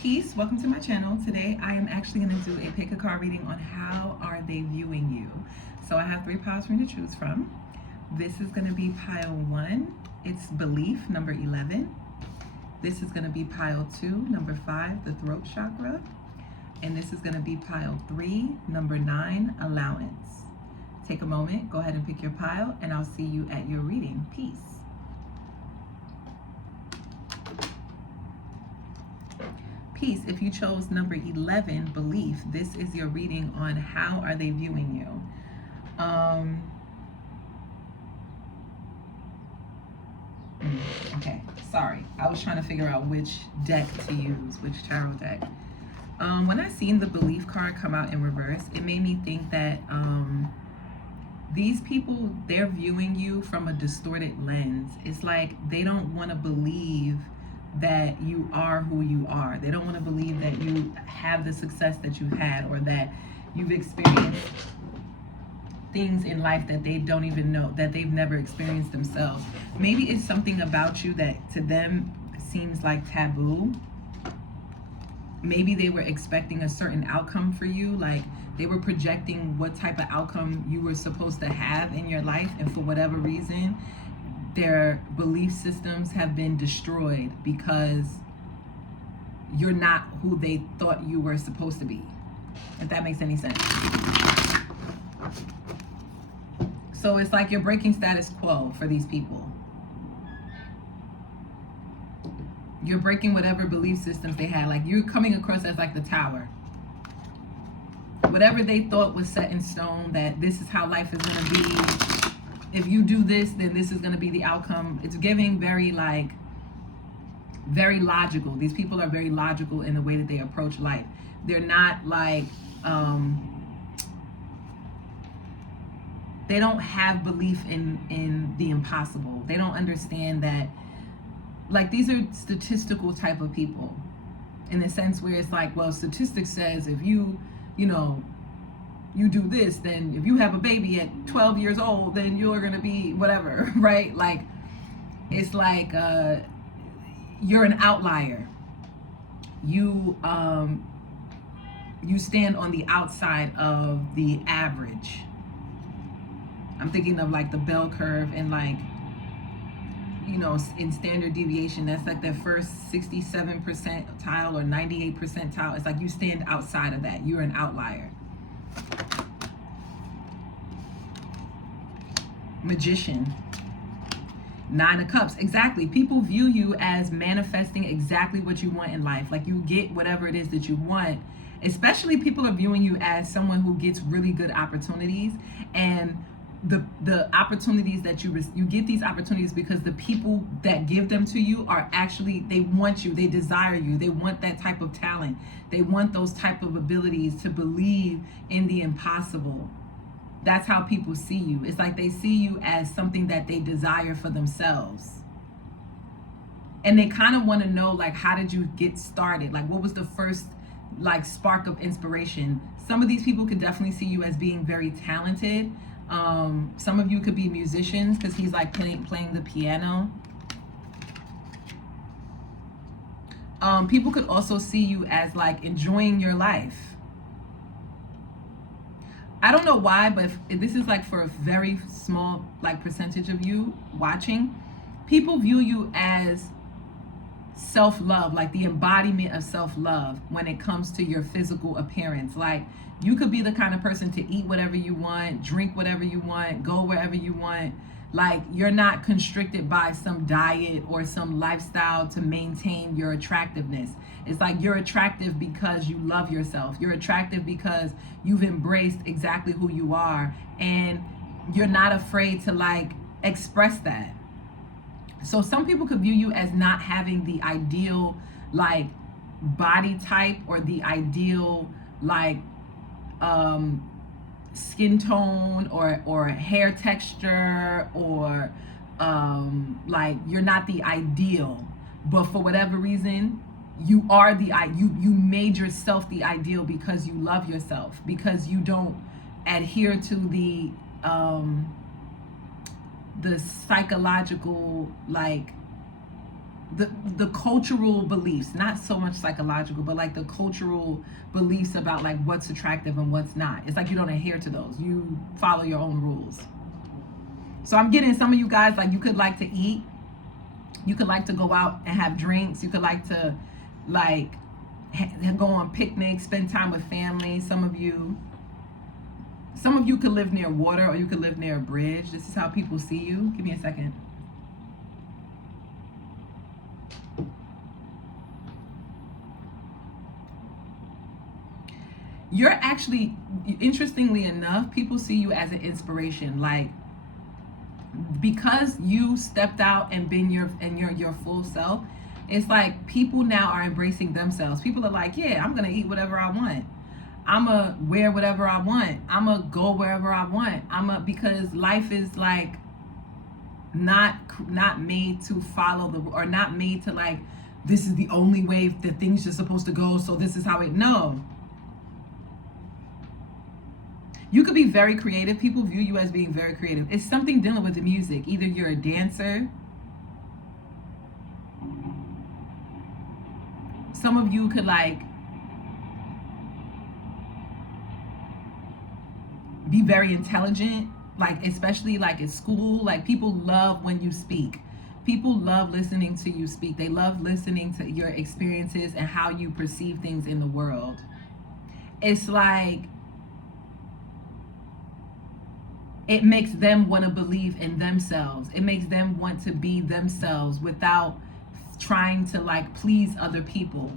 Peace, welcome to my channel. Today I am actually going to do a pick a card reading on how are they viewing you. So I have 3 piles for you to choose from. This is going to be pile 1, it's belief, number 11. This is going to be pile 2, number 5, the throat chakra. And this is going to be pile 3, number 9, allowance. Take a moment, go ahead and pick your pile, and I'll see you at your reading. Peace. Peace. If you chose number 11, belief, this is your reading on how are they viewing you. Okay, sorry. I was trying to figure out which deck to use, which tarot deck. When I seen the belief card come out in reverse, it made me think that these people, they're viewing you from a distorted lens. It's like they don't want to believe that you are who you are. They don't want to believe that you have the success that you had, or that you've experienced things in life that they don't even know, that they've never experienced themselves. Maybe it's something about you that to them seems like taboo. Maybe they were expecting a certain outcome for you, like they were projecting what type of outcome you were supposed to have in your life, and for whatever reason their belief systems have been destroyed because you're not who they thought you were supposed to be, if that makes any sense. So it's like you're breaking status quo for these people. You're breaking whatever belief systems they had. Like you're coming across as like the tower. Whatever they thought was set in stone, that this is how life is going to be. If you do this, then this is going to be the outcome. It's giving very logical. These people are very logical in the way that they approach life. They're not like, they don't have belief in the impossible. They don't understand that, like, these are statistical type of people, in the sense where it's like, well, statistics says if you do this, then if you have a baby at 12 years old, then you're gonna be whatever, right? Like, it's like you're an outlier. You stand on the outside of the average. I'm thinking of like the bell curve, and like, in standard deviation, that's like the first 67 percentile or 98 percentile. It's like you stand outside of that. You're an outlier. Magician. 9 of Cups. Exactly. People view you as manifesting exactly what you want in life. Like you get whatever it is that you want. Especially people are viewing you as someone who gets really good opportunities, and the opportunities that you get these opportunities because the people that give them to you are actually, they want you, they desire you, they want that type of talent, they want those type of abilities to believe in the impossible. That's how people see you. It's like they see you as something that they desire for themselves, and they kind of want to know, like, how did you get started? Like, what was the first like spark of inspiration? Some of these people could definitely see you as being very talented. Some of you could be musicians, because he's like playing the piano. People could also see you as like enjoying your life. I don't know why, but if this is like for a very small like percentage of you watching, people view you as self-love, like the embodiment of self-love when it comes to your physical appearance. Like you could be the kind of person to eat whatever you want, drink whatever you want, go wherever you want. Like you're not constricted by some diet or some lifestyle to maintain your attractiveness. It's like you're attractive because you love yourself. You're attractive because you've embraced exactly who you are, and you're not afraid to like express that. So some people could view you as not having the ideal like body type, or the ideal like skin tone, or hair texture, or like you're not the ideal, but for whatever reason you are you made yourself the ideal because you love yourself, because you don't adhere to the psychological like the cultural beliefs, not so much psychological, but like the cultural beliefs about like what's attractive and what's not. It's like you don't adhere to those. You follow your own rules. So I'm getting some of you guys, like, you could like to eat, you could like to go out and have drinks, you could like to like go on picnics, spend time with family. Some of you could live near water, or you could live near a bridge. This is how people see you. Give me a second. You're actually, interestingly enough, people see you as an inspiration. Like, because you stepped out and been your full self, it's like people now are embracing themselves. People are like, yeah, I'm gonna eat whatever I want, I'm gonna wear whatever I want, I'm gonna go wherever I want, because life is like not made to follow or not made to like, this is the only way that things are supposed to go, so this is how it. No. You could be very creative. People view you as being very creative. It's something dealing with the music. Either you're a dancer. Some of you could like be very intelligent, like especially like at school. Like, people love when you speak. People love listening to you speak. They love listening to your experiences and how you perceive things in the world. It's like, it makes them want to believe in themselves. It makes them want to be themselves without trying to like please other people.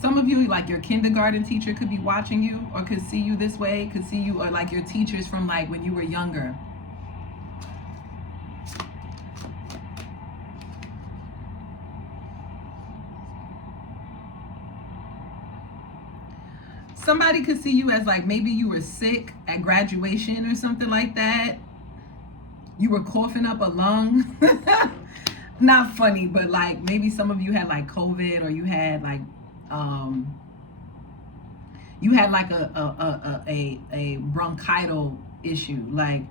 Some of you, like your kindergarten teacher could be watching you, or could see you this way, could see you, or like your teachers from like when you were younger. Somebody could see you as like, maybe you were sick at graduation or something like that. You were coughing up a lung. Not funny, but like maybe some of you had like COVID, or you had like a bronchital issue. Like,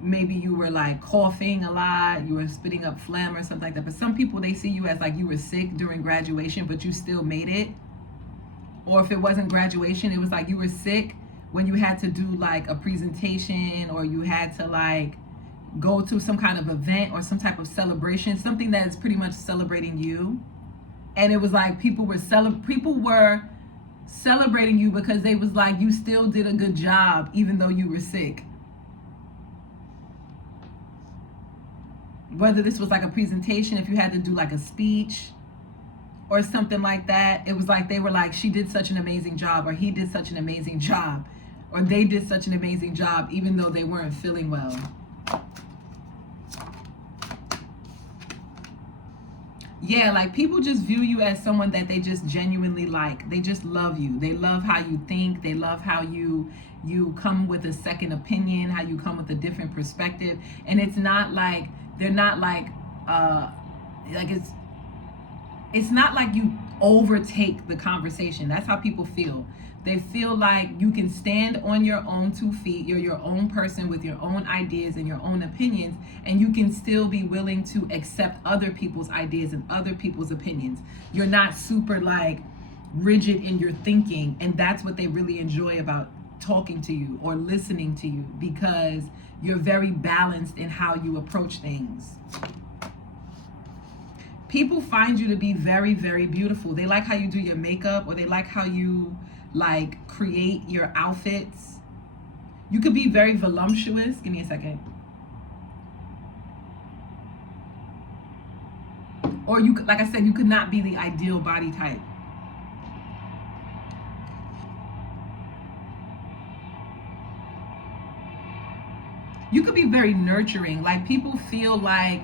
maybe you were like coughing a lot, you were spitting up phlegm or something like that. But some people, they see you as like you were sick during graduation, but you still made it. Or if it wasn't graduation, it was like you were sick when you had to do like a presentation, or you had to like go to some kind of event or some type of celebration, something that is pretty much celebrating you. And it was like people were celebrating you because they was like, you still did a good job even though you were sick. Whether this was like a presentation, if you had to do like a speech or something like that, it was like they were like, she did such an amazing job, or he did such an amazing job, or they did such an amazing job even though they weren't feeling well. Yeah, like people just view you as someone that they just genuinely like. They just love you. They love how you think. They love how you come with a second opinion, how you come with a different perspective. And it's not like, they're not like it's not like you overtake the conversation. That's how people feel. They feel like you can stand on your own 2 feet. You're your own person with your own ideas and your own opinions, and you can still be willing to accept other people's ideas and other people's opinions. You're not super like rigid in your thinking, and that's what they really enjoy about talking to you or listening to you, because you're very balanced in how you approach things. People find you to be very, very beautiful. They like how you do your makeup, or they like how you like create your outfits. You could be very voluptuous. Give me a second. Or you could, like I said, you could not be the ideal body type. You could be very nurturing. Like, people feel like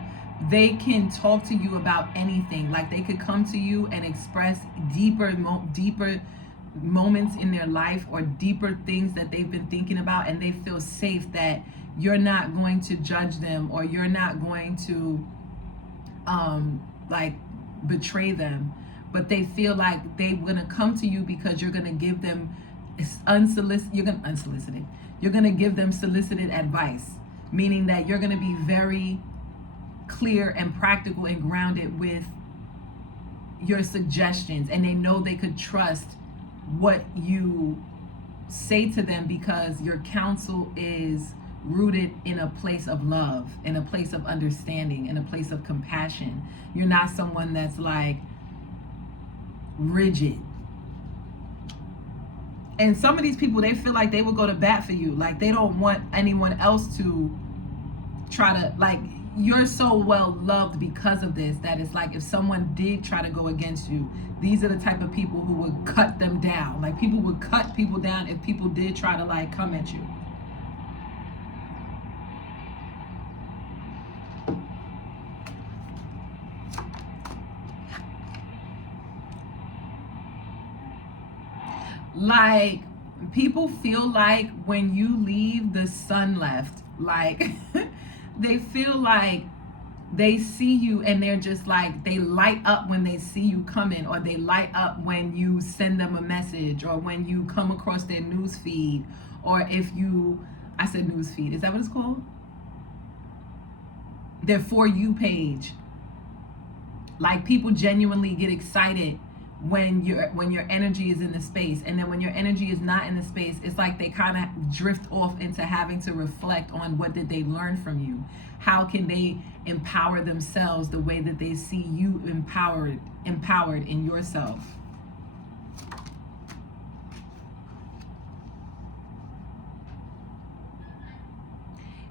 they can talk to you about anything. Like, they could come to you and express deeper moments in their life, or deeper things that they've been thinking about, and they feel safe that you're not going to judge them, or you're not going to like betray them. But they feel like they're gonna come to you because you're gonna give them it's unsolicited. You're gonna give them solicited advice, meaning that you're gonna be very clear and practical and grounded with your suggestions, and they know they could trust what you say to them because your counsel is rooted in a place of love, in a place of understanding, in a place of compassion. You're not someone that's like rigid. And some of these people, they feel like they will go to bat for you. Like they don't want anyone else to try to, like, you're so well loved because of this that it's like if someone did try to go against you, these are the type of people who would cut them down. Like people would cut people down if people did try to like come at you. Like people feel like when you leave, the sun left. Like they feel like they see you and they're just like, they light up when they see you coming, or they light up when you send them a message, or when you come across their news feed, or if you, I said news feed, is that what it's called? Their For You page. Like people genuinely get excited when your energy is in the space, and then when your energy is not in the space, it's like they kind of drift off into having to reflect on what did they learn from you. How can they empower themselves the way that they see you empowered in yourself?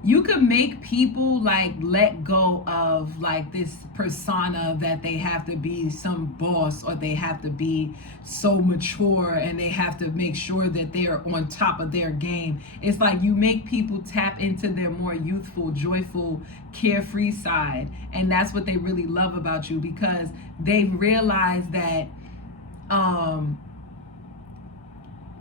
You could make people like let go of like this persona that they have to be some boss, or they have to be so mature, and they have to make sure that they're on top of their game. It's like you make people tap into their more youthful, joyful, carefree side, and that's what they really love about you, because they realize that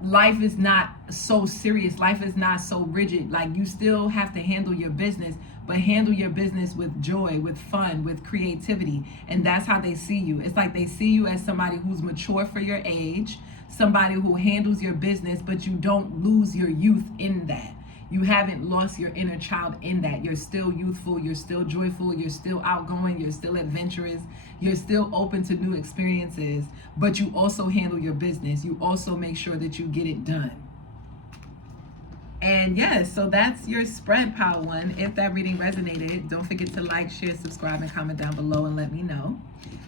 life is not so serious. Life is not so rigid. Like you still have to handle your business, but handle your business with joy, with fun, with creativity. And that's how they see you. It's like they see you as somebody who's mature for your age, somebody who handles your business, but you don't lose your youth in that. You haven't lost your inner child in that. You're still youthful, you're still joyful, you're still outgoing, you're still adventurous, you're still open to new experiences, but you also handle your business. You also make sure that you get it done. And yes, so that's your spread, Pile One. If that reading resonated, don't forget to like, share, subscribe, and comment down below and let me know.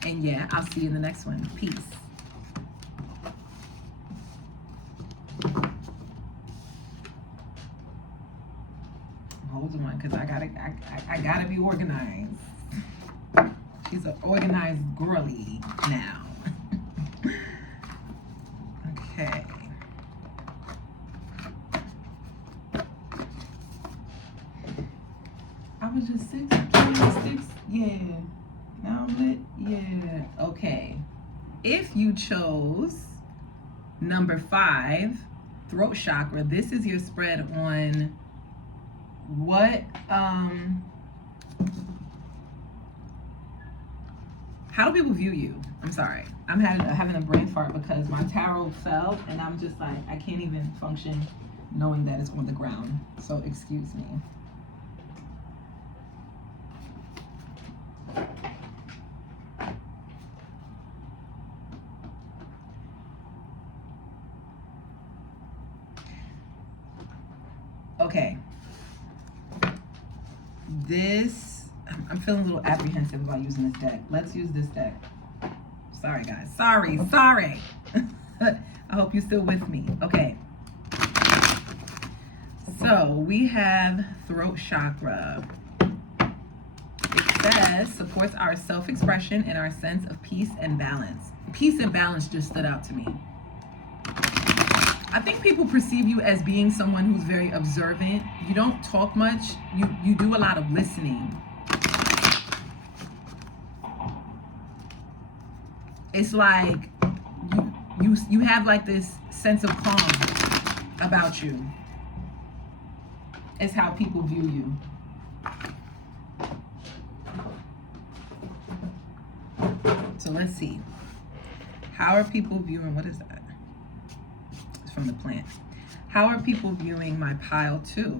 And yeah, I'll see you in the next one. Peace. Hold on, because I gotta be organized. She's an organized girly now. Okay. I was just 6, yeah. Now I'm lit, yeah. Okay. If you chose number 5, throat chakra, this is your spread on what how do people view you? I'm sorry, I'm having a brain fart because my tarot fell and I'm just like, I can't even function knowing that it's on the ground, so excuse me. Okay, I'm feeling a little apprehensive about using this deck. Let's use this deck. Sorry guys, sorry. I hope you're still with me. Okay, so we have throat chakra. It says supports our self-expression and our sense of peace and balance. Peace and balance just stood out to me. I think people perceive you as being someone who's very observant. You don't talk much. You do a lot of listening. It's like you have like this sense of calm about you. It's how people view you. So let's see. How are people viewing? What is that? from the plant. How are people viewing my pile 2?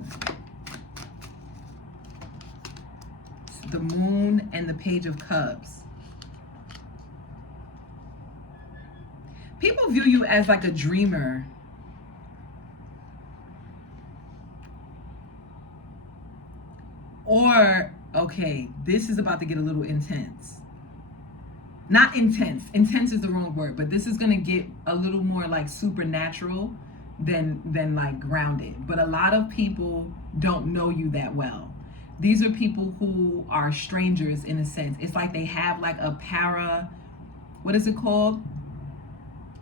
The Moon and the Page of Cups. People view you as like a dreamer. Or, okay, this is about to get a little intense. Not intense. Intense is the wrong word, but this is going to get a little more like supernatural than like grounded. But a lot of people don't know you that well. These are people who are strangers in a sense. It's like they have like a what is it called?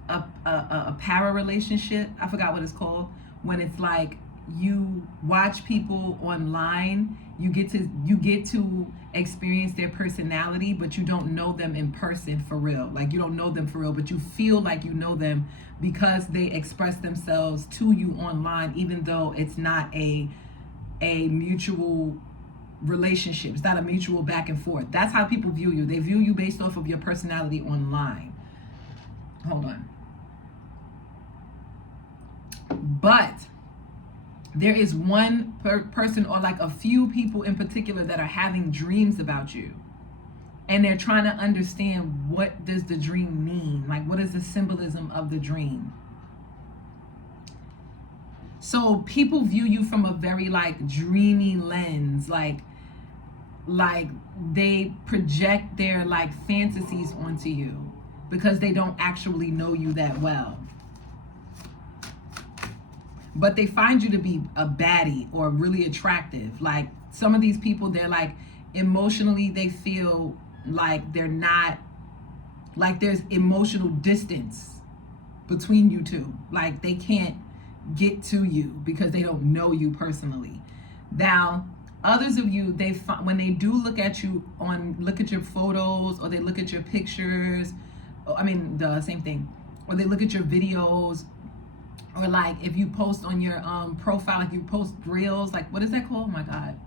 A para relationship. I forgot what it's called. When it's like you watch people online, you get to experience their personality, but you don't know them in person for real. Like you don't know them for real, but you feel like you know them because they express themselves to you online, even though it's not a mutual relationship. It's not a mutual back and forth. That's how people view you. They view you based off of your personality online. Hold on. But there is one person or like a few people in particular that are having dreams about you. And they're trying to understand, what does the dream mean? Like, what is the symbolism of the dream? So people view you from a very like dreamy lens, like they project their like fantasies onto you because they don't actually know you that well. But they find you to be a baddie or really attractive. Like some of these people, they're like emotionally, they feel like they're not, like there's emotional distance between you two. Like they can't get to you because they don't know you personally. Now, others of you, when they do look at you look at your photos, or they look at your pictures, the same thing, or they look at your videos, or like if you post on your profile, like you post reels, like what is that called? Oh my God,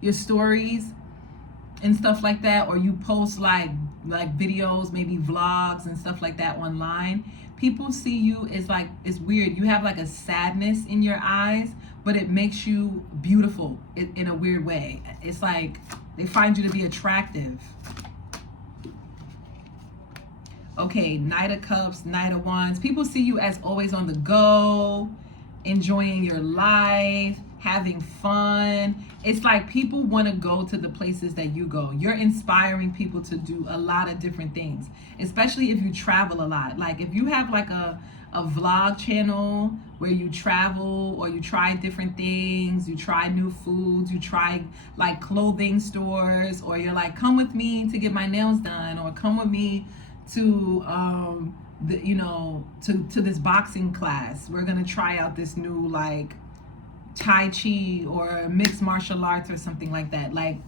your stories and stuff like that, or you post like videos, maybe vlogs and stuff like that online. People see you as like, it's weird. You have like a sadness in your eyes, but it makes you beautiful in a weird way. It's like they find you to be attractive. Okay, Knight of Cups, Knight of Wands. People see you as always on the go, enjoying your life, having fun. It's like people want to go to the places that you go. You're inspiring people to do a lot of different things, especially if you travel a lot. Like if you have like a vlog channel where you travel, or you try different things, you try new foods, you try like clothing stores, or you're like, come with me to get my nails done, or come with me to to this boxing class. We're gonna try out this new like Tai Chi or mixed martial arts or something like that. Like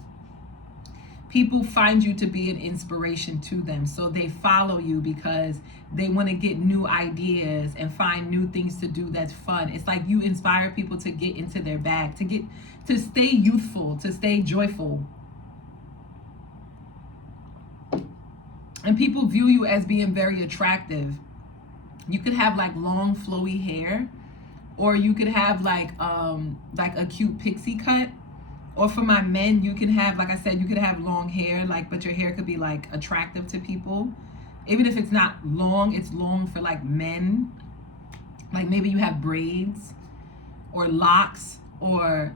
people find you to be an inspiration to them, so they follow you because they want to get new ideas and find new things to do that's fun. It's like you inspire people to get into their bag, to stay youthful, to stay joyful. And people view you as being very attractive. You could have like long flowy hair, or you could have like a cute pixie cut. Or for my men, you can have, like I said, you could have long hair, like, but your hair could be like attractive to people. Even if it's not long, it's long for like men. Like maybe you have braids or locks, or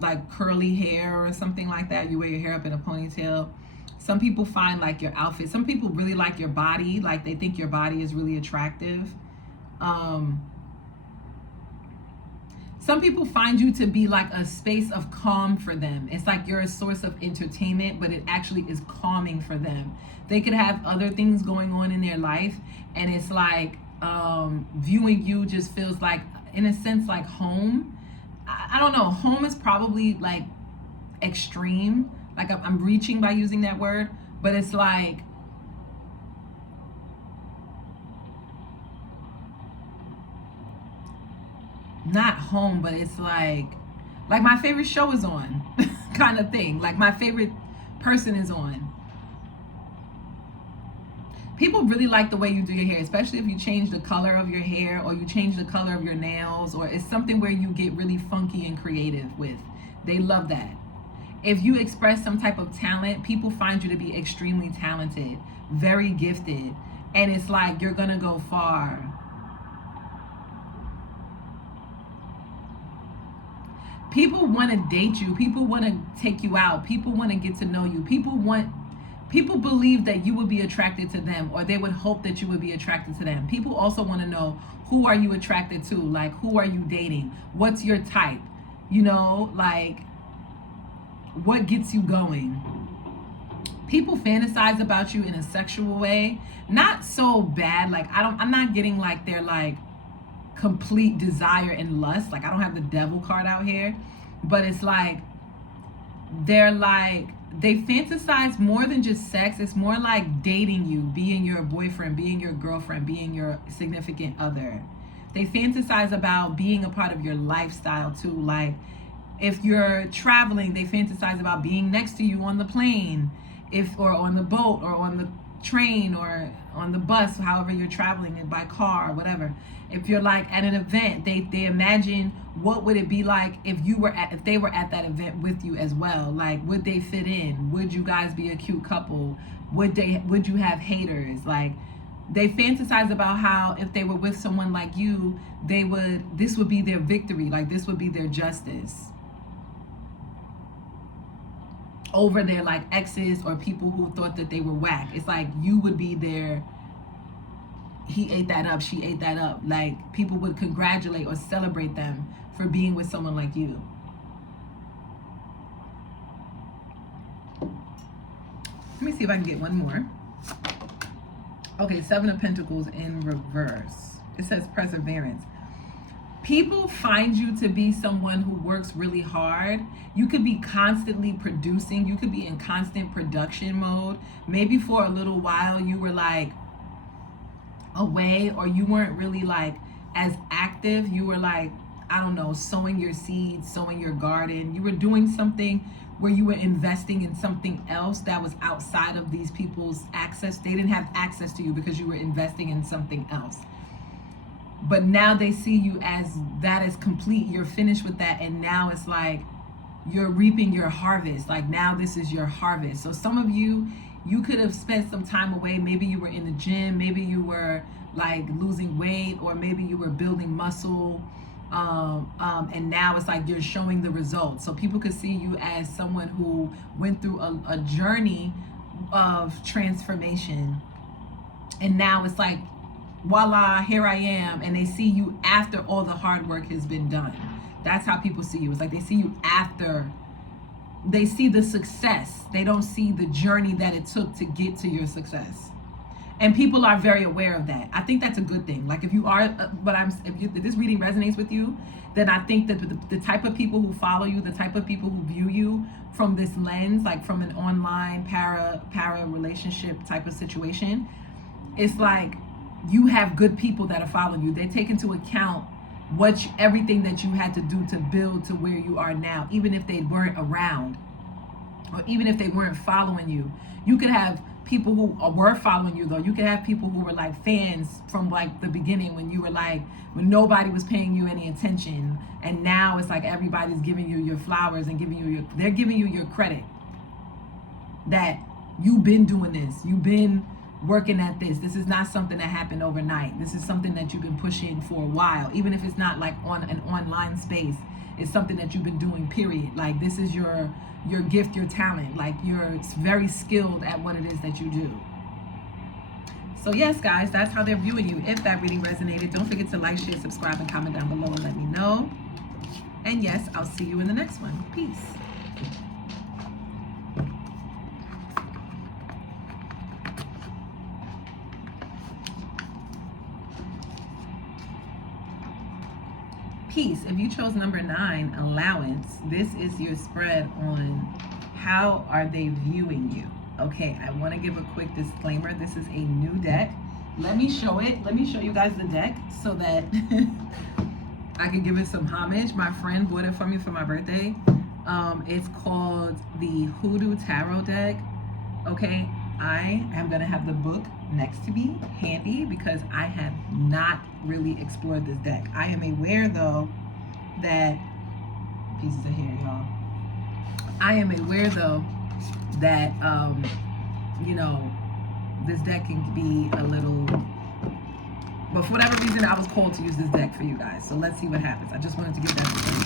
like curly hair or something like that. You wear your hair up in a ponytail. Some people find like your outfit. Some people really like your body. Like they think your body is really attractive. Some people find you to be like a space of calm for them. It's like you're a source of entertainment, but it actually is calming for them. They could have other things going on in their life, and it's like viewing you just feels like, in a sense, like home. I don't know. Home is probably like extreme. Like I'm reaching by using that word, but it's like not home, but it's like my favorite show is on kind of thing. Like my favorite person is on. People really like the way you do your hair, especially if you change the color of your hair or you change the color of your nails, or it's something where you get really funky and creative with. They love that. If you express some type of talent, people find you to be extremely talented, very gifted, and it's like you're gonna go far. People want to date you. People want to take you out. People want to get to know you. People believe that you would be attracted to them, or they would hope that you would be attracted to them. People also want to know, who are you attracted to? Like, who are you dating? What's your type? You know, like, what gets you going? People fantasize about you in a sexual way. Not so bad. Like, I'm not getting like they're like complete desire and lust. Like, I don't have the devil card out here, but it's like they fantasize more than just sex. It's more like dating you, being your boyfriend, being your girlfriend, being your significant other. They fantasize about being a part of your lifestyle too. Like, if you're traveling, they fantasize about being next to you on the plane, or on the boat, or on the train, or on the bus, however you're traveling, by car, whatever. If you're like at an event, they imagine what would it be like if they were at that event with you as well. Like, would they fit in? Would you guys be a cute couple? Would you have haters? Like, they fantasize about how if they were with someone like you, this would be their victory. Like, this would be their justice over their like exes or people who thought that they were whack. It's like you would be their, he ate that up, she ate that up. Like, people would congratulate or celebrate them for being with someone like you. Let me see if I can get one more. Okay, 7 of Pentacles in reverse. It says perseverance. People find you to be someone who works really hard. You could be constantly producing. You could be in constant production mode. Maybe for a little while you were like away, or you weren't really like as active. You were like, I don't know, sowing your seeds, sowing your garden. You were doing something where you were investing in something else that was outside of these people's access. They didn't have access to you because you were investing in something else. But now they see you as that is complete. You're finished with that. And now it's like you're reaping your harvest. Like, now this is your harvest. So some of you could have spent some time away. Maybe you were in the gym. Maybe you were like losing weight, or maybe you were building muscle. And now it's like you're showing the results. So people could see you as someone who went through a journey of transformation. And now it's like, voila, here I am. And they see you after all the hard work has been done. That's how people see you. It's like they see you after. They see the success. They don't see the journey that it took to get to your success. And people are very aware of that. I think that's a good thing. Like, if you are, if this reading resonates with you, then I think that the type of people who follow you, the type of people who view you from this lens, like from an online para relationship type of situation, it's like you have good people that are following you. They take into account everything that you had to do to build to where you are now, even if they weren't around, or even if they weren't following you. You could have people who were following you, though. You could have people who were like fans from like the beginning, when you were like, when nobody was paying you any attention, and now it's like everybody's giving you your flowers and they're giving you your credit, that you've been doing this, you've been working at this. This is not something that happened overnight. This is something that you've been pushing for a while, even if it's not like on an online space. It's something that you've been doing, period. Like, this is your gift, your talent. Like, you're very skilled at what it is that you do. So yes, guys, that's how they're viewing you. If that reading resonated, don't forget to like, share, subscribe, and comment down below and let me know. And yes, I'll see you in the next one. Peace. Peace. If you chose number 9, allowance, this is your spread on how are they viewing you. Okay, I want to give a quick disclaimer. This is a new deck. Let me show it. Let me show you guys the deck so that I can give it some homage. My friend bought it for me for my birthday. It's called the Hoodoo Tarot deck. Okay, I am going to have the book next to me handy because I have not really explored this deck. I am aware though that pieces of hair, y'all. I am aware though that you know, this deck can be a little, but for whatever reason I was called to use this deck for you guys. So let's see what happens. I just wanted to get that to you.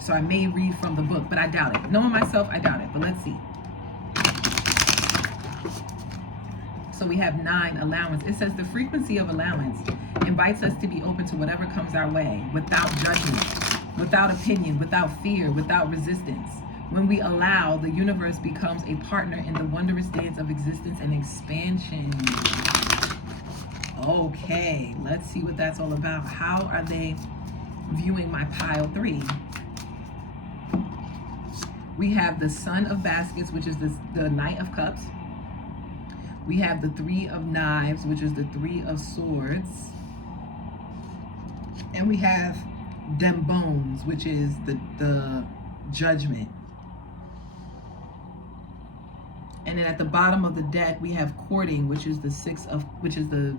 So I may read from the book, but I doubt it. Knowing myself, I doubt it, but let's see. So we have 9, allowance. It says the frequency of allowance invites us to be open to whatever comes our way, without judgment, without opinion, without fear, without resistance. When we allow, the universe becomes a partner in the wondrous dance of existence and expansion. Okay, let's see what that's all about. How are they viewing my pile 3? We have the Son of Baskets, which is the Knight of Cups. We have the 3 of Knives, which is the 3 of Swords. And we have Dem Bones, which is the Judgment. And then at the bottom of the deck, we have Courting, which is the 6 of, which is the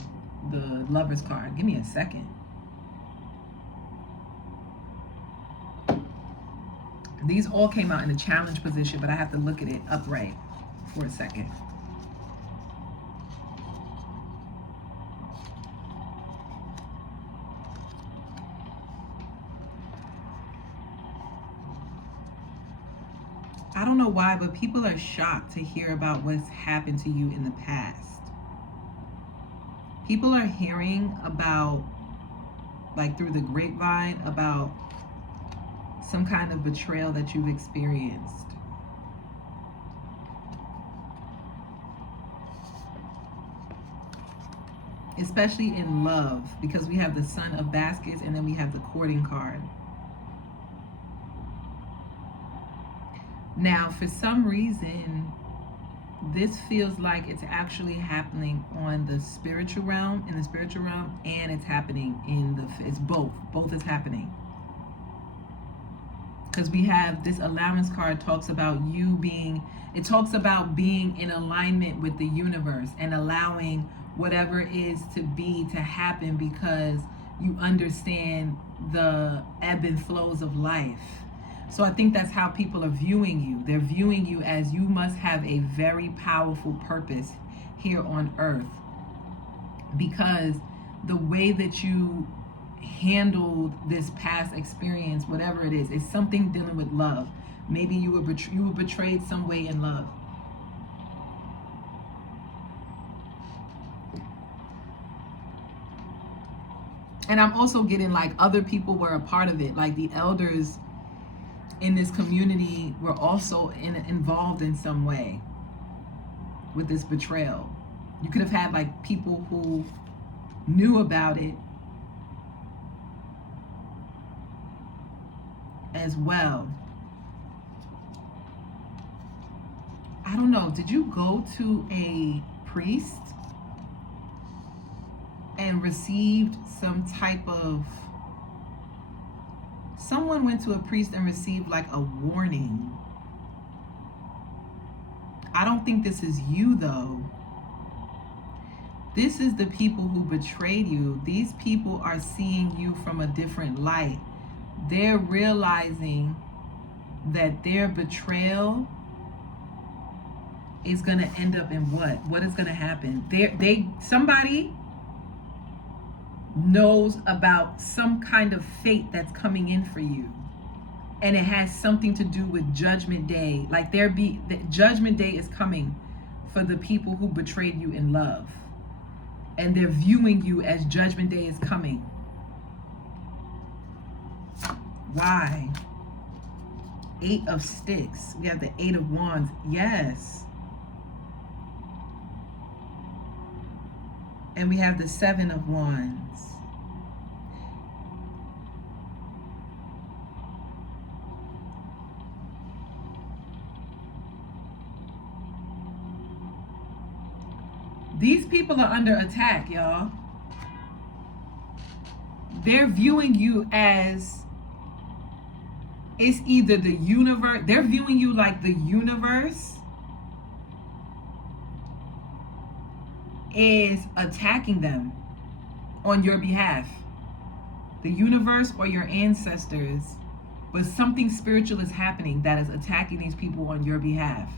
Lover's card. Give me a second. These all came out in a challenge position, but I have to look at it upright for a second. I don't know why, but people are shocked to hear about what's happened to you in the past. People are hearing about, like through the grapevine, about some kind of betrayal that you've experienced. Especially in love, because we have the Son of Baskets and then we have the Courting card. Now, for some reason, this feels like it's actually happening on the spiritual realm, in the spiritual realm, and it's happening in the, it's both. Both is happening. Because we have this allowance card talks about you being, it talks about being in alignment with the universe and allowing whatever is to be to happen because you understand the ebb and flows of life. So I think that's how people are viewing you. They're viewing you as you must have a very powerful purpose here on earth, because the way that you handled this past experience, whatever it is something dealing with love. Maybe you were betrayed some way in love. And I'm also getting like other people were a part of it, like the elders in this community were also involved in some way with this betrayal. You could have had like people who knew about it as well. I don't know, did you go to a priest and received some type of, someone went to a priest and received like a warning. I don't think this is you though. This is the people who betrayed you. These people are seeing you from a different light. They're realizing that their betrayal is going to end up in what? What is going to happen? Somebody knows about some kind of fate that's coming in for you, and it has something to do with Judgment Day. Like the Judgment Day is coming for the people who betrayed you in love, and they're viewing you as Judgment Day is coming. Why? 8 of Sticks. We have the 8 of Wands. Yes. And we have the 7 of Wands. These people are under attack, y'all. They're viewing you as, it's either the universe, they're viewing you like the universe is attacking them on your behalf. The universe or your ancestors, but something spiritual is happening that is attacking these people on your behalf.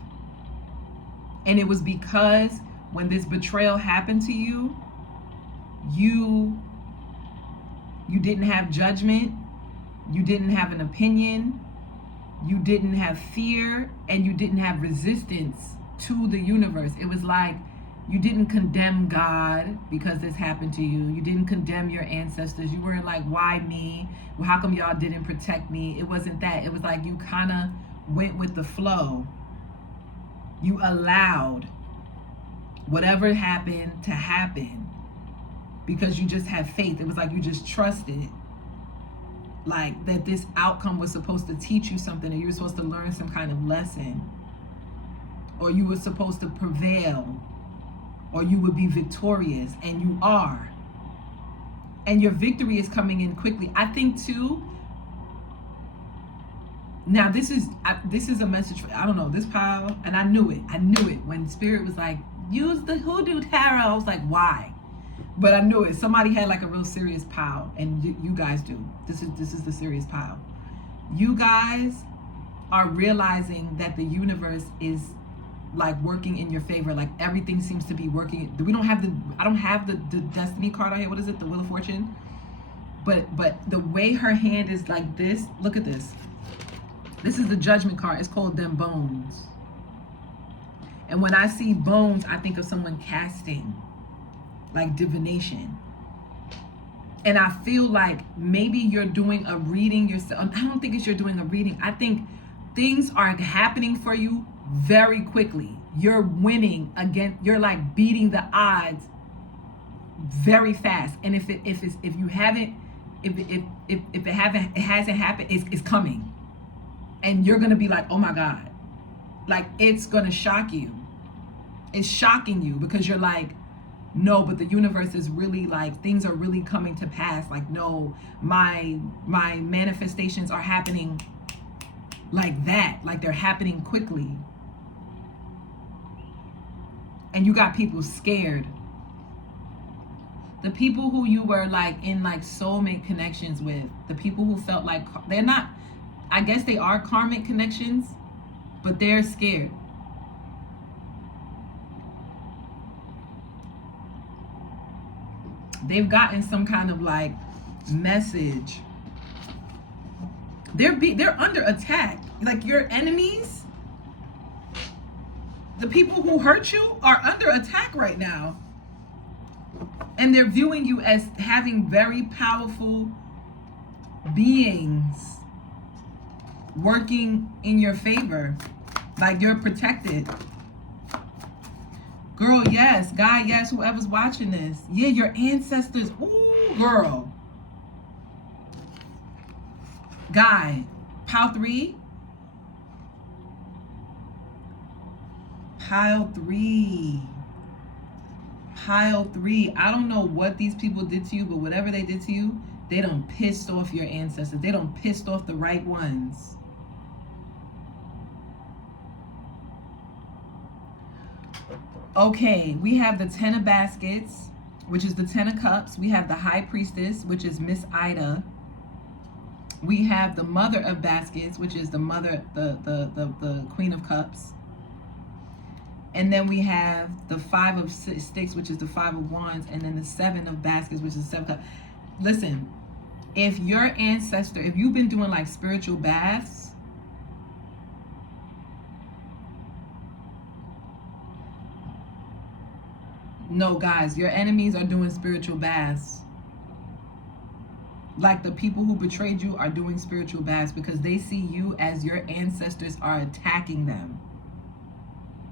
And it was because when this betrayal happened to you, you didn't have judgment, you didn't have an opinion, you didn't have fear, and you didn't have resistance to the universe. It was like you didn't condemn God because this happened to you. You didn't condemn your ancestors. You weren't like, why me? Well, how come y'all didn't protect me? It wasn't that. It was like you kind of went with the flow. You allowed whatever happened to happen because you just had faith. It was like you just trusted, like that this outcome was supposed to teach you something, or you were supposed to learn some kind of lesson, or you were supposed to prevail, or you would be victorious, and you are. And your victory is coming in quickly. I think too, now this is a message for, I don't know, this pile, and I knew it when Spirit was like, use the hoodoo tarot. I was like, why? But I knew it. Somebody had like a real serious pile, and you guys do. This is the serious pile. You guys are realizing that the universe is like working in your favor. Like everything seems to be working. I don't have the destiny card out here. What is it? The Wheel of Fortune. But the way her hand is like this, look at this. This is the Judgment card. It's called Them Bones. And when I see bones, I think of someone casting, like divination. And I feel like maybe you're doing a reading yourself. I don't think it's you're doing a reading. I think things are happening for you very quickly. You're winning against, you're like beating the odds very fast. And if it hasn't happened, it's coming. And you're gonna be like, oh my God. Like it's gonna shock you. It's shocking you because you're like, no, but the universe is really like, things are really coming to pass. Like, no, my manifestations are happening like that. Like they're happening quickly. And you got people scared. The people who you were like in like soulmate connections with, the people who felt like they're not, I guess they are karmic connections, but they're scared. They've gotten some kind of like message. They're under attack. Like your enemies, the people who hurt you are under attack right now. And they're viewing you as having very powerful beings working in your favor. Like you're protected. Girl, yes. Guy, yes. Whoever's watching this. Yeah, your ancestors. Ooh, girl. Guy, pile 3. Pile 3. Pile 3. I don't know what these people did to you, but whatever they did to you, they done pissed off your ancestors. They done pissed off the right ones. Okay, we have the 10 of baskets, which is the 10 of cups. We have the high priestess, which is Miss Ida. We have the mother of baskets, which is the mother, the queen of cups. And then we have the 5 of sticks, which is the 5 of wands, and then the 7 of baskets, which is the 7 of cups. Listen, if your ancestor, if you've been doing like spiritual baths, no, guys, your enemies are doing spiritual baths. Like the people who betrayed you are doing spiritual baths because they see you as your ancestors are attacking them.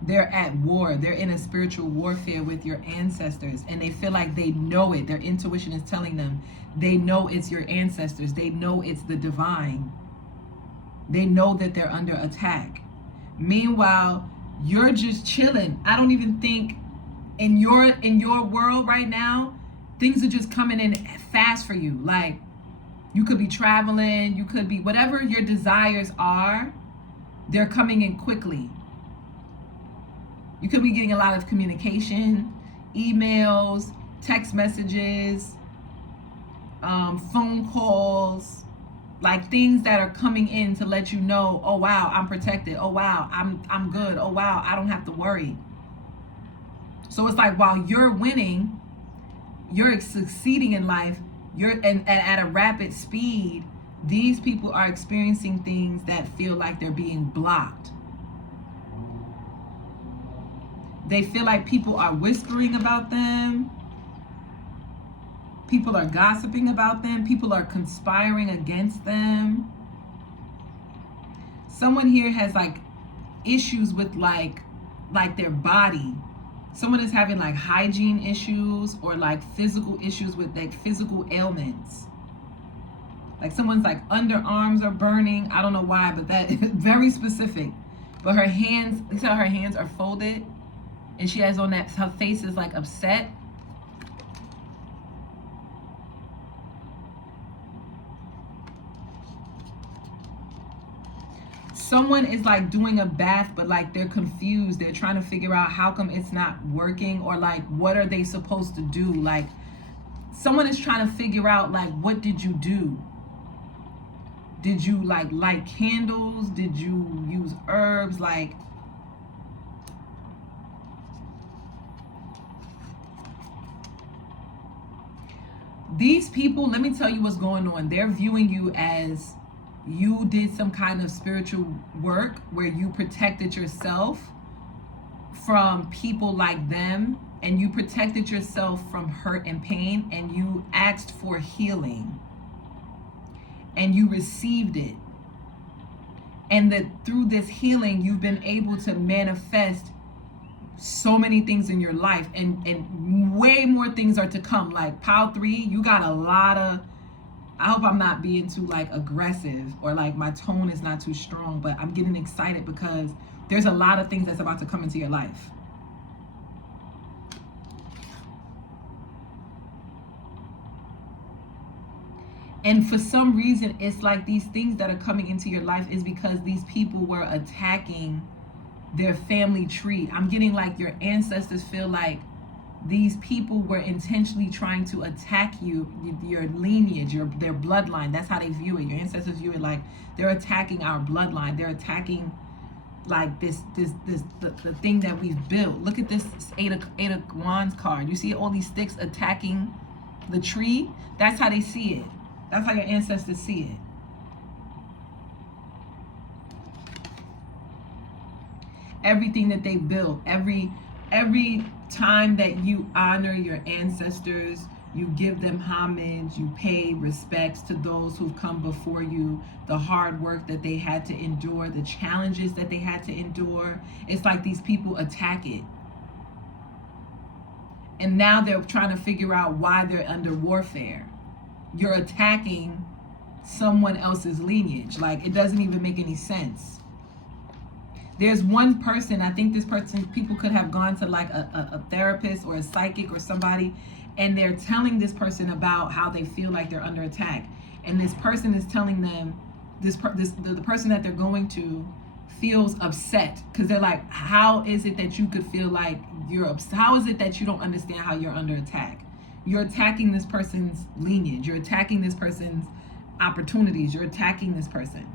They're at war. They're in a spiritual warfare with your ancestors, and they feel like they know it. Their intuition is telling them they know it's your ancestors. They know it's the divine. They know that they're under attack. Meanwhile, you're just chilling. I don't even think in your world right now, things are just coming in fast for you. Like you could be traveling, you could be whatever your desires are, they're coming in quickly. You could be getting a lot of communication. emails, text messages, phone calls, like things that are coming in to let you know, oh wow, I'm protected. Oh wow, I'm good. Oh wow, I don't have to worry. So it's like while you're winning, you're succeeding in life, and at a rapid speed, these people are experiencing things that feel like they're being blocked. They feel like people are whispering about them. People are gossiping about them. People are conspiring against them. Someone here has like issues with like their body. Someone is having like hygiene issues or like physical issues with like physical ailments. Like someone's like underarms are burning. I don't know why, but that is very specific. But her hands, you see how her hands are folded? And she has on that, her face is like upset. Someone is like doing a bath, but like they're confused. They're trying to figure out how come it's not working, or like what are they supposed to do? Like someone is trying to figure out like, what did you do? Did you like light candles? Did you use herbs? Like these people, let me tell you what's going on. They're viewing you as you did some kind of spiritual work where you protected yourself from people like them, and you protected yourself from hurt and pain, and you asked for healing and you received it. And that through this healing, you've been able to manifest so many things in your life, and way more things are to come. Like pile 3, you got a lot of, I hope I'm not being too like aggressive, or like my tone is not too strong, but I'm getting excited because there's a lot of things that's about to come into your life. And for some reason, it's like these things that are coming into your life is because these people were attacking their family tree. I'm getting like your ancestors feel like these people were intentionally trying to attack you, your lineage, their bloodline. That's how they view it. Your ancestors view it like they're attacking our bloodline. They're attacking like the thing that we've built. Look at this eight of wands card. You see all these sticks attacking the tree? That's how they see it. That's how your ancestors see it. Everything that they built, every time that you honor your ancestors, you give them homage, you pay respects to those who've come before you, the hard work that they had to endure, the challenges that they had to endure. It's like these people attack it. And now they're trying to figure out why they're under warfare. You're attacking someone else's lineage. Like it doesn't even make any sense. There's one person, I think this person, people could have gone to like a therapist or a psychic or somebody, and they're telling this person about how they feel like they're under attack. And this person is telling them, the person that they're going to feels upset because they're like, how is it that you could feel like you're upset? How is it that you don't understand how you're under attack? You're attacking this person's lineage. You're attacking this person's opportunities. You're attacking this person.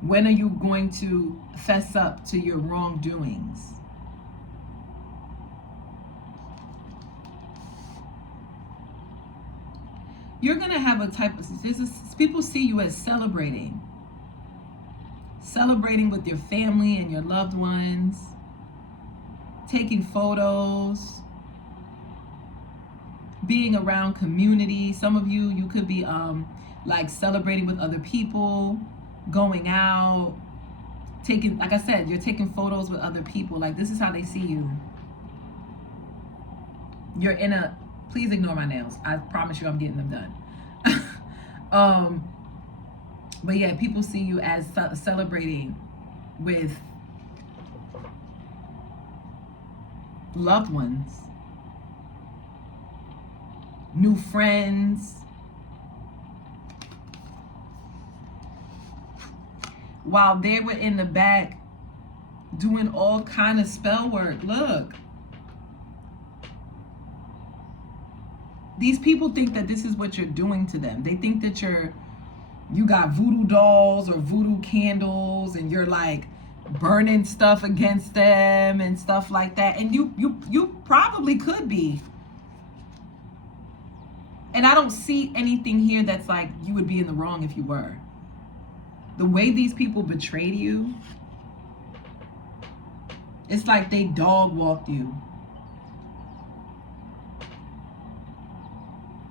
When are you going to fess up to your wrongdoings? You're going to have a type of, people see you as celebrating with your family and your loved ones, taking photos, being around community. Some of you, you could be like celebrating with other people, going out, taking, like I said, you're taking photos with other people. Like this is how they see you. You're in a, please ignore my nails. I promise you I'm getting them done. But yeah, people see you as celebrating with loved ones, new friends. While they were in the back doing all kind of spell work. Look, These people think that this is what you're doing to them. They think that you got voodoo dolls or voodoo candles and you're like burning stuff against them and stuff like that. And you probably could be. And I don't see anything here that's like you would be in the wrong if you were. The way these people betrayed you, it's like they dog walked you.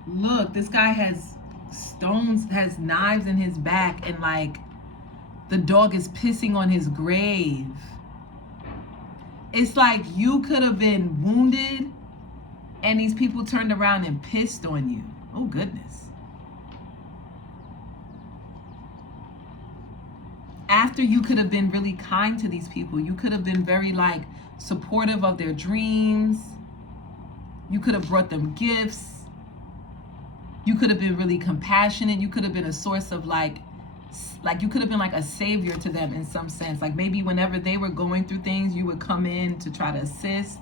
Look, this guy has stones, has knives in his back, and like the dog is pissing on his grave. It's like you could have been wounded and these people turned around and pissed on you. Oh goodness. After you could have been really kind to these people, you could have been very like supportive of their dreams. You could have brought them gifts. You could have been really compassionate. You could have been a source of like you could have been like a savior to them in some sense. Like maybe whenever they were going through things, you would come in to try to assist.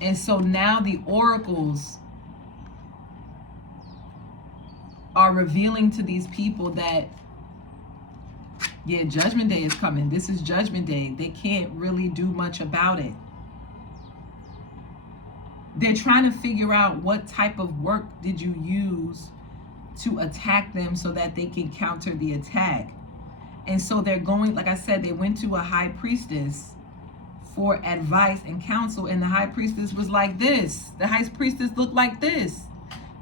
And so now the oracles are revealing to these people that, yeah, Judgment Day is coming. This is Judgment Day. They can't really do much about it. They're trying to figure out what type of work did you use to attack them so that they can counter the attack. And so they're going, like I said, they went to a high priestess for advice and counsel, and the high priestess was like this. The high priestess looked like this.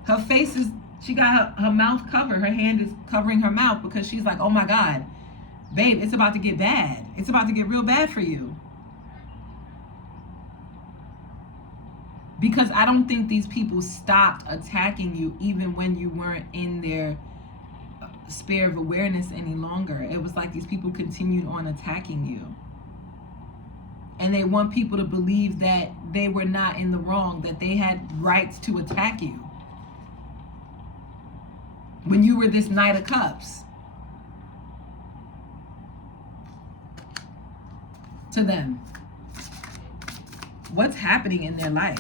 Her face is, she got her mouth covered. Her hand is covering her mouth because she's like, oh my God, babe, it's about to get bad. It's about to get real bad for you. Because I don't think these people stopped attacking you even when you weren't in their sphere of awareness any longer. It was like these people continued on attacking you. And they want people to believe that they were not in the wrong, that they had rights to attack you. When you were this Knight of Cups. To them. What's happening in their life?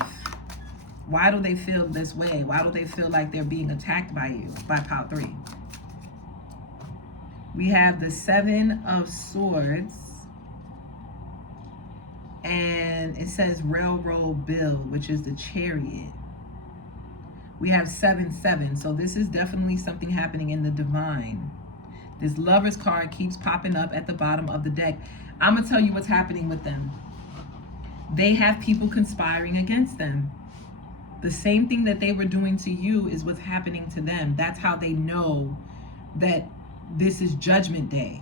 Why do they feel this way? Why do they feel like they're being attacked by you? By pile 3. We have the 7 of Swords. And it says Railroad Bill, which is the Chariot. We have 7-7. So this is definitely something happening in the divine. This Lover's card keeps popping up at the bottom of the deck. I'm going to tell you what's happening with them. They have people conspiring against them. The same thing that they were doing to you is what's happening to them. That's how they know that this is Judgment Day.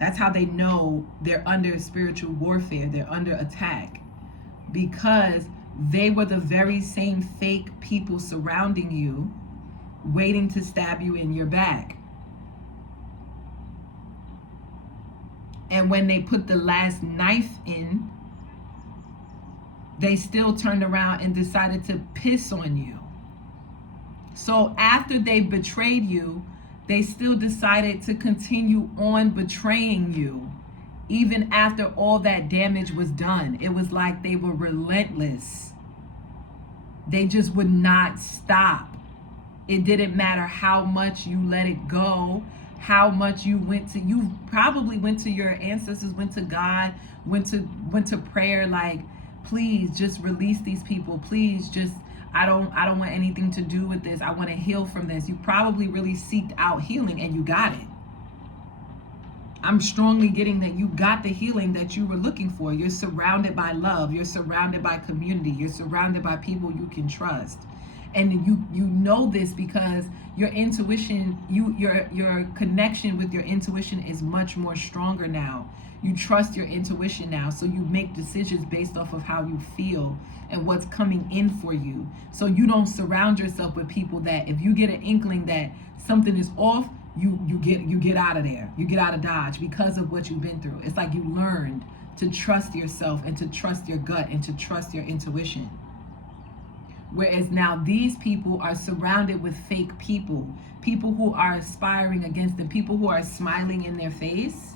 That's how they know they're under spiritual warfare. They're under attack. Because they were the very same fake people surrounding you, waiting to stab you in your back. And when they put the last knife in, they still turned around and decided to piss on you. So after they betrayed you, they still decided to continue on betraying you, even after all that damage was done. It was like they were relentless. They just would not stop. It didn't matter how much you let it go, how much you probably went to your ancestors, went to God, went to prayer, like, please just release these people. Please just, I don't want anything to do with this. I want to heal from this. You probably really seeked out healing and you got it. I'm strongly getting that you got the healing that you were looking for. You're surrounded by love. You're surrounded by community. You're surrounded by people you can trust. And you know this because your intuition, your connection with your intuition is much more stronger now. You trust your intuition now, so you make decisions based off of how you feel and what's coming in for you. So you don't surround yourself with people that if you get an inkling that something is off, you get out of there. You get out of Dodge because of what you've been through. It's like you learned to trust yourself and to trust your gut and to trust your intuition. Whereas now these people are surrounded with fake people, people who are aspiring against them, people who are smiling in their face,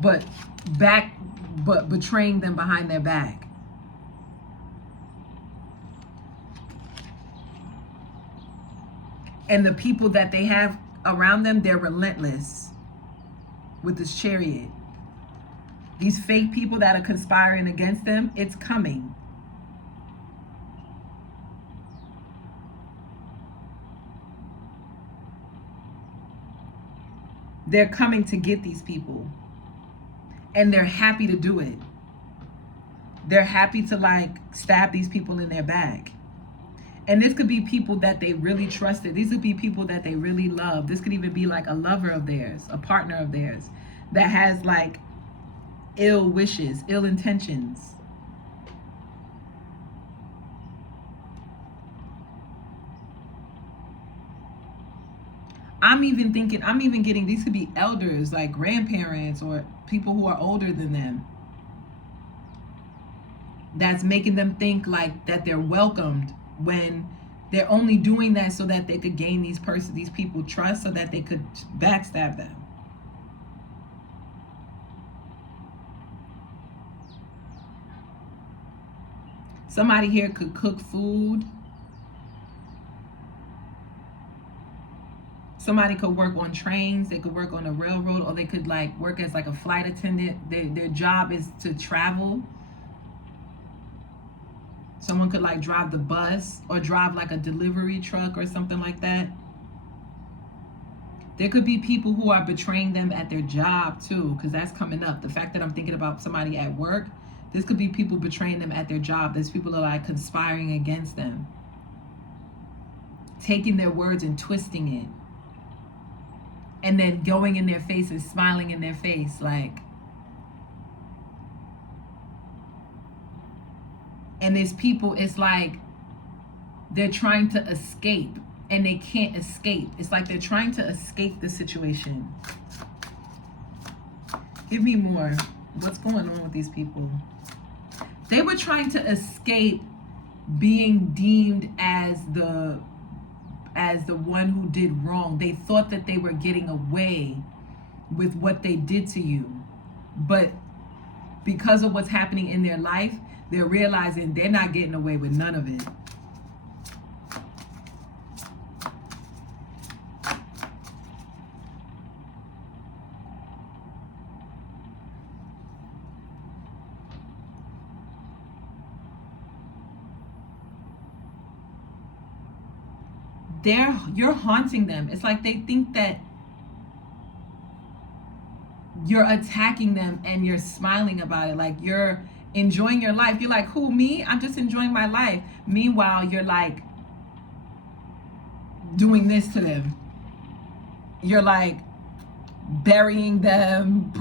but betraying them behind their back. And the people that they have around them, they're relentless with this chariot. These fake people that are conspiring against them, it's coming. They're coming to get these people. And they're happy to do it. They're happy to like stab these people in their back. And this could be people that they really trusted. These could be people that they really love. This could even be like a lover of theirs, a partner of theirs that has like ill wishes, ill intentions. I'm even getting, these could be elders, like grandparents or people who are older than them. That's making them think like that they're welcomed, when they're only doing that so that they could gain these people trust, so that they could backstab them. Somebody here could cook food. Somebody could work on trains. They could work on a railroad, or they could like work as like a flight attendant. Their job is to travel. Someone could like drive the bus or drive like a delivery truck or something like that. There could be people who are betraying them at their job too, because that's coming up. The fact that I'm thinking about somebody at work, this could be people betraying them at their job. There's people that are like conspiring against them, taking their words and twisting it, and then going in their face and smiling in their face like. And there's people, it's like they're trying to escape and they can't escape. It's like they're trying to escape the situation. Give me more. What's going on with these people? They were trying to escape being deemed as the one who did wrong. They thought that they were getting away with what they did to you. But because of what's happening in their life, they're realizing they're not getting away with none of it. You're haunting them. It's like they think that you're attacking them and you're smiling about it. Like you're enjoying your life. You're like, who, me? I'm just enjoying my life. Meanwhile, you're like doing this to them. You're like burying them,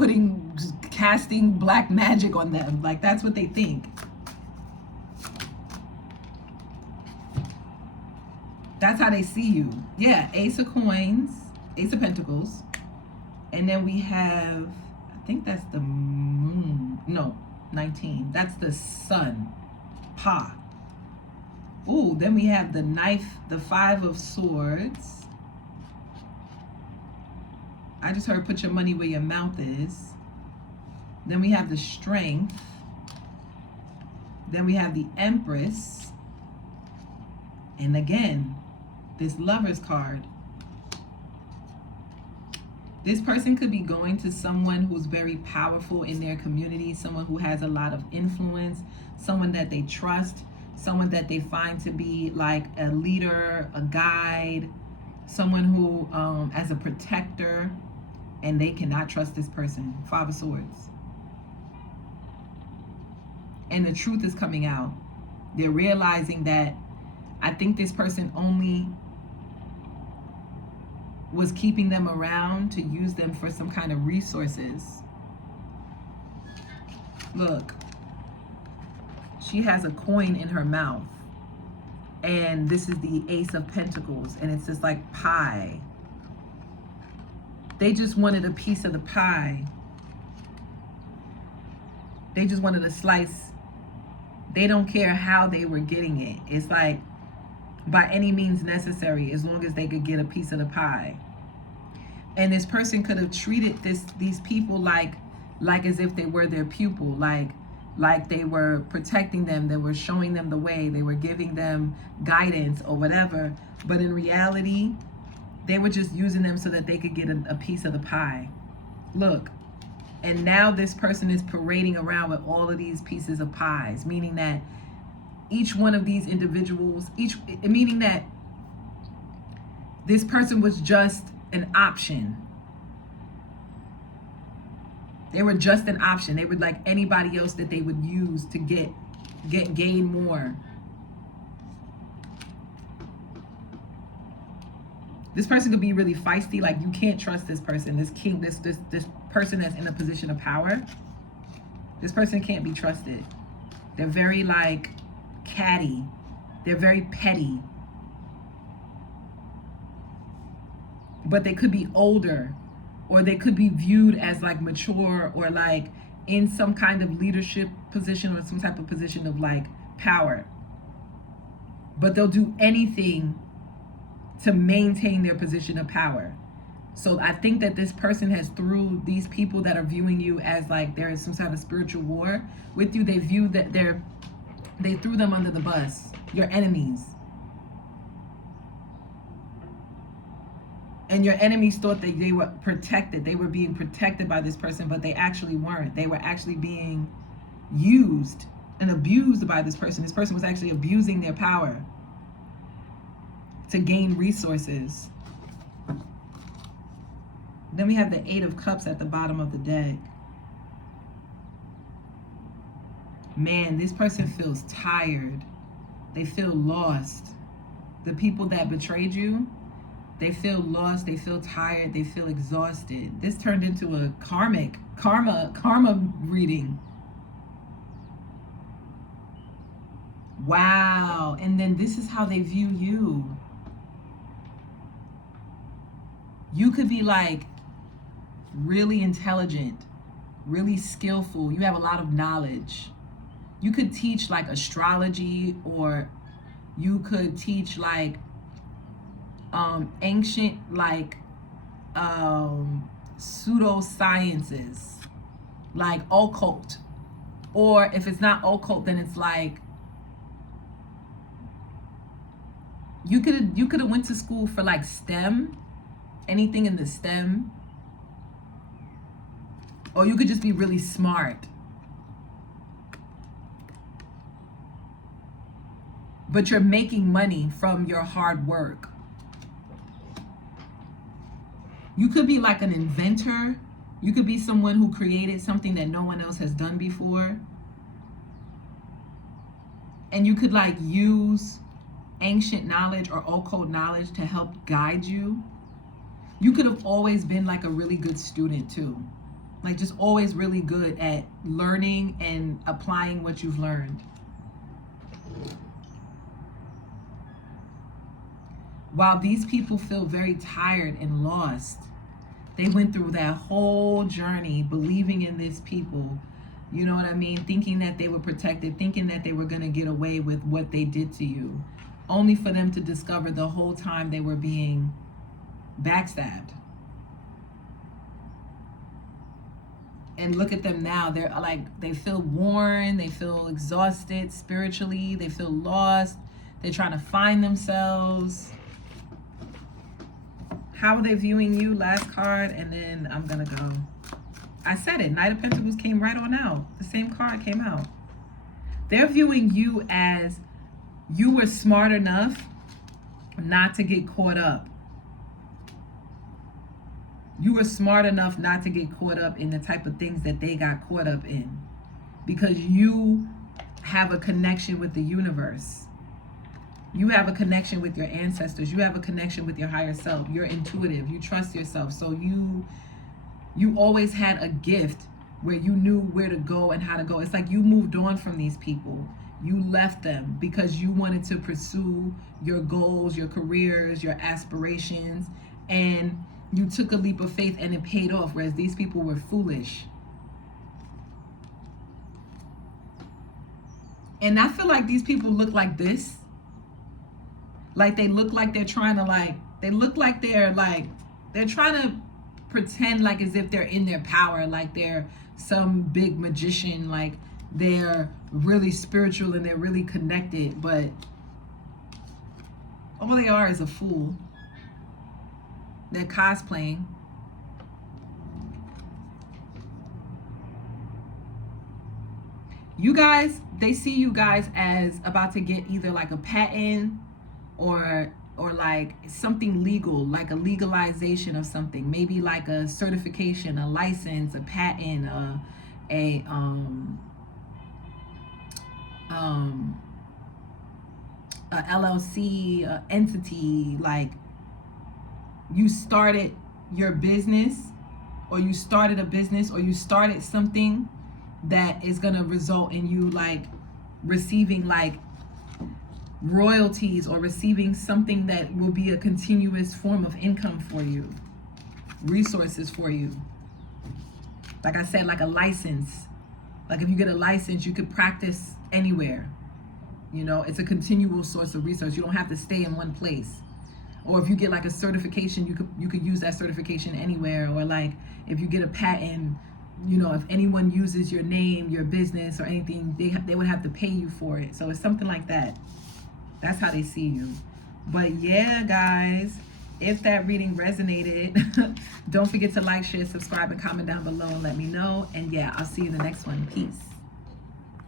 casting black magic on them. Like that's what they think. That's how they see you. Yeah, Ace of Coins, Ace of Pentacles. And then we have, I think that's the moon. No, 19. That's the sun. Pa. Ooh, then we have the knife, the 5 of Swords. I just heard put your money where your mouth is. Then we have the Strength. Then we have the Empress. And again, this Lover's card. This person could be going to someone who's very powerful in their community, someone who has a lot of influence, someone that they trust, someone that they find to be like a leader, a guide, someone who as a protector, and they cannot trust this person. 5 of Swords. And the truth is coming out. They're realizing that I think this person only was keeping them around to use them for some kind of resources. Look, she has a coin in her mouth. And this is the Ace of Pentacles. And it's just like pie. They just wanted a piece of the pie. They just wanted a slice. They don't care how they were getting it. It's like, by any means necessary, as long as they could get a piece of the pie. And this person could have treated these people like as if they were their pupil, like they were protecting them, they were showing them the way, they were giving them guidance or whatever. But in reality, They were just using them so that they could get a piece of the pie. Look. And now this person is parading around with all of these pieces of pies, meaning that each one of these individuals, meaning that this person was just an option. They were just an option. They were like anybody else that they would use to gain more. This person could be really feisty. Like, you can't trust this person, this king, this person that's in a position of power. This person can't be trusted. They're very like catty. They're very petty. But they could be older, or they could be viewed as like mature, or like in some kind of leadership position, or some type of position of like power. But they'll do anything to maintain their position of power. So I think that this person has, through these people that are viewing you as like there is some sort of spiritual war with you, they view that they threw them under the bus, your enemies. And your enemies thought that they were protected. They were being protected by this person, but they actually weren't. They were actually being used and abused by this person. This person was actually abusing their power to gain resources. Then we have the 8 of Cups at the bottom of the deck. Man, this person feels tired. They feel lost. The people that betrayed you, they feel lost, they feel tired, they feel exhausted. This turned into a karma reading. Wow. And then this is how they view you. You could be like really intelligent, really skillful. You have a lot of knowledge. You could teach like astrology, or you could teach like ancient like pseudosciences, like occult. Or if it's not occult, then it's like you could have went to school for like STEM, anything in the STEM. Or you could just be really smart. But you're making money from your hard work. You could be like an inventor. You could be someone who created something that no one else has done before. And you could like use ancient knowledge or occult knowledge to help guide you. You could have always been like a really good student too. Like just always really good at learning and applying what you've learned. While these people feel very tired and lost, they went through that whole journey believing in these people, you know what I mean? Thinking that they were protected, thinking that they were going to get away with what they did to you, only for them to discover the whole time they were being backstabbed. And look at them now. They're like, they feel worn, they feel exhausted spiritually, they feel lost, they're trying to find themselves. How are they viewing you? Last card, and then I'm gonna go. I said it, Knight of Pentacles came right on out. The same card came out. They're viewing you as you were smart enough not to get caught up. You were smart enough not to get caught up in the type of things that they got caught up in, because you have a connection with the universe. You have a connection with your ancestors. You have a connection with your higher self. You're intuitive. You trust yourself. So you always had a gift where you knew where to go and how to go. It's like you moved on from these people. You left them because you wanted to pursue your goals, your careers, your aspirations, and you took a leap of faith and it paid off, whereas these people were foolish. And I feel like these people look like this. Like they look like they're trying to they're trying to pretend like as if they're in their power, like they're some big magician, like they're really spiritual and they're really connected, but all they are is a fool. They're cosplaying. You guys, they see you guys as about to get either like a patent or like something legal, like a legalization of something, maybe like a certification, a license, a patent, a LLC, entity. Like you started your business, or you started a business, or you started something that is gonna result in you like receiving like royalties, or receiving something that will be a continuous form of income for you, resources for you. Like I said, like a license. Like if you get a license, you could practice anywhere. You know, it's a continual source of resource. You don't have to stay in one place. Or if you get like a certification, you could use that certification anywhere. Or like if you get a patent, you know, if anyone uses your name, your business, or anything, they would have to pay you for it. So it's something like that. That's how they see you. But yeah, guys, if that reading resonated, don't forget to like, share, subscribe, and comment down below and let me know. And yeah, I'll see you in the next one. Peace.